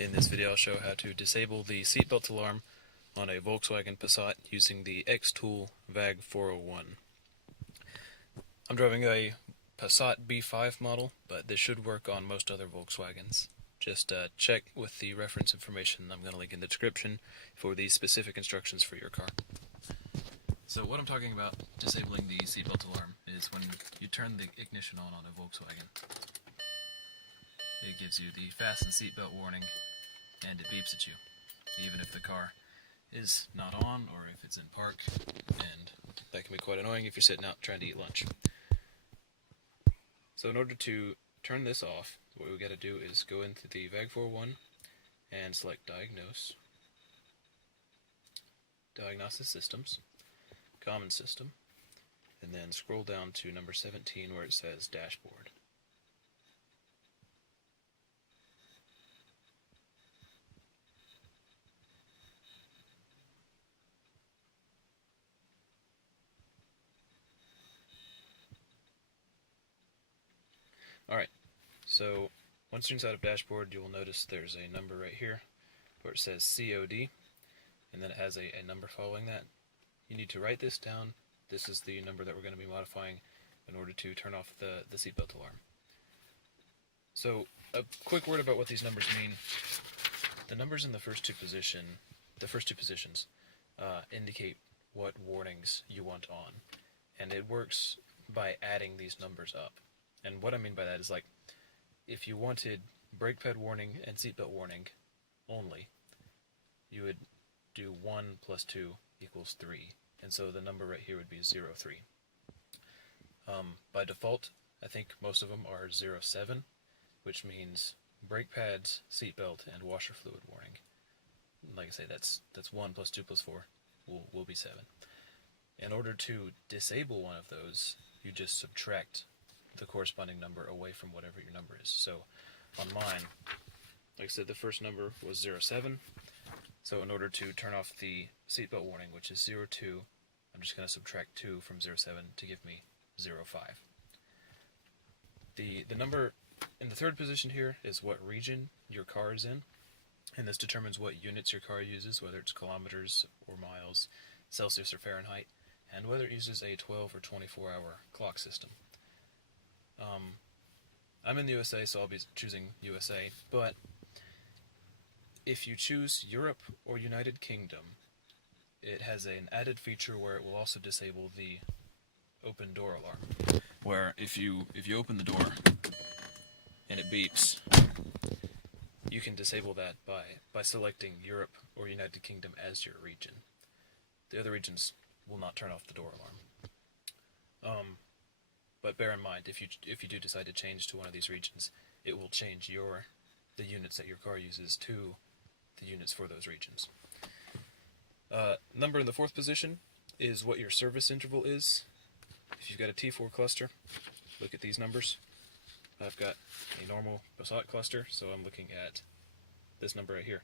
In this video I'll show how to disable the seatbelt alarm on a Volkswagen Passat using the XTOOL VAG401. I'm driving a Passat B5 model, but this should work on most other Volkswagens. Just check with the reference information I'm going to link in the description for the specific instructions for your car. So what I'm talking about disabling the seatbelt alarm is when you turn the ignition on a Volkswagen. It gives you the fasten seatbelt warning, and it beeps at you, even if the car is not on or if it's in park, and that can be quite annoying if you're sitting out trying to eat lunch. So in order to turn this off, what we got to do is go into the VAG401 and select Diagnosis Systems, Common System, and then scroll down to number 17 where it says Dashboard. Alright, so once you're inside of Dashboard, you will notice there's a number right here where it says COD, and then it has a number following that. You need to write this down. This is the number that we're going to be modifying in order to turn off the seatbelt alarm. So, a quick word about what these numbers mean. The numbers in the first two positions indicate what warnings you want on, and it works by adding these numbers up. And what I mean by that is, like, if you wanted brake pad warning and seatbelt warning only, you would do 1 plus 2 equals 3. And so the number right here would be 0, 3. By default, I think most of them are 0, 7, which means brake pads, seatbelt, and washer fluid warning. Like I say, that's 1 plus 2 plus 4 will be 7. In order to disable one of those, you just subtract the corresponding number away from whatever your number is. So on mine, like I said, the first number was 0, 7. So in order to turn off the seatbelt warning, which is 0, 2, I'm just going to subtract 2 from 0, 7 to give me 0, 5. The number in the third position here is what region your car is in, and this determines what units your car uses, whether it's kilometers or miles, Celsius or Fahrenheit, and whether it uses a 12 or 24-hour clock system. I'm in the USA, so I'll be choosing USA, but if you choose Europe or United Kingdom, it has an added feature where it will also disable the open door alarm, where if you open the door and it beeps, you can disable that by selecting Europe or United Kingdom as your region. The other regions will not turn off the door alarm. But bear in mind, if you do decide to change to one of these regions, it will change the units that your car uses to the units for those regions. Number in the fourth position is what your service interval is. If you've got a T4 cluster, look at these numbers. I've got a normal Passat cluster, so I'm looking at this number right here.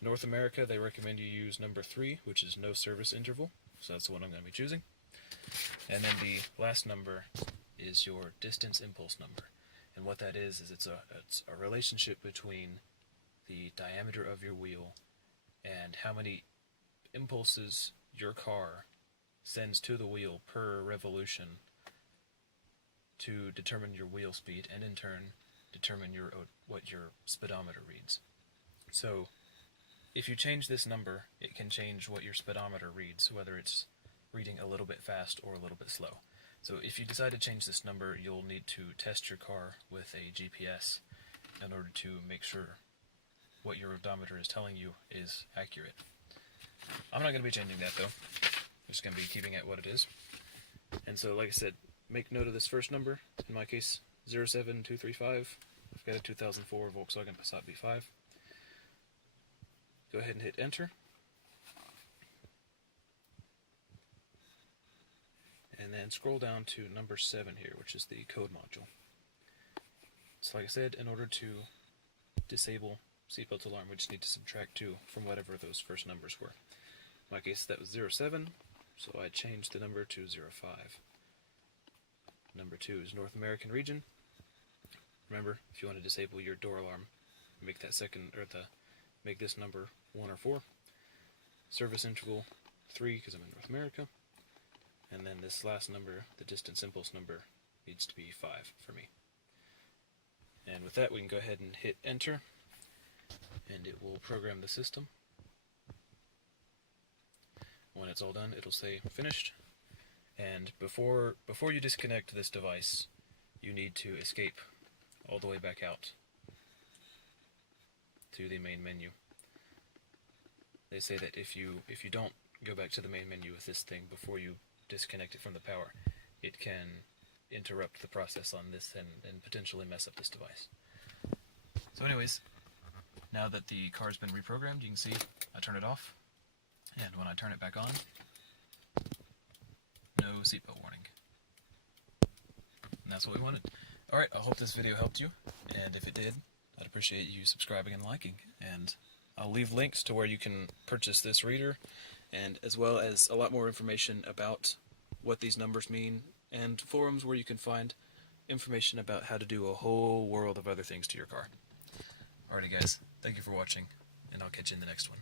North America, they recommend you use number 3, which is no service interval, so that's the one I'm going to be choosing. And then the last number is your distance impulse number, and what that is it's a relationship between the diameter of your wheel and how many impulses your car sends to the wheel per revolution to determine your wheel speed, and in turn determine what your speedometer reads. So if you change this number, it can change what your speedometer reads, whether it's reading a little bit fast or a little bit slow. So if you decide to change this number, you'll need to test your car with a GPS in order to make sure what your odometer is telling you is accurate. I'm not going to be changing that though. I'm just going to be keeping it what it is. And so, like I said, make note of this first number. In my case, 07235. I've got a 2004 Volkswagen Passat B5. Go ahead and hit enter. And then scroll down to number 7 here, which is the code module. So like I said, in order to disable seatbelt alarm, we just need to subtract 2 from whatever those first numbers were. In my case, that was 0, 7, so I changed the number to 0, 5. Number 2 is North American region. Remember, if you want to disable your door alarm, make that second, or make this number 1 or 4. Service interval 3 because I'm in North America. And then this last number, the distance impulse number, needs to be 5 for me. And with that, we can go ahead and hit enter, and it will program the system. When it's all done, it'll say finished. And before you disconnect this device, you need to escape all the way back out to the main menu. They say that if you don't go back to the main menu with this thing before you disconnect it from the power, it can interrupt the process on this and potentially mess up this device. So anyways, now that the car's been reprogrammed, you can see I turn it off, and when I turn it back on, no seatbelt warning. And that's what we wanted. Alright, I hope this video helped you, and if it did, I'd appreciate you subscribing and liking. And I'll leave links to where you can purchase this reader, and as well as a lot more information about what these numbers mean, and forums where you can find information about how to do a whole world of other things to your car. Alrighty guys, thank you for watching, and I'll catch you in the next one.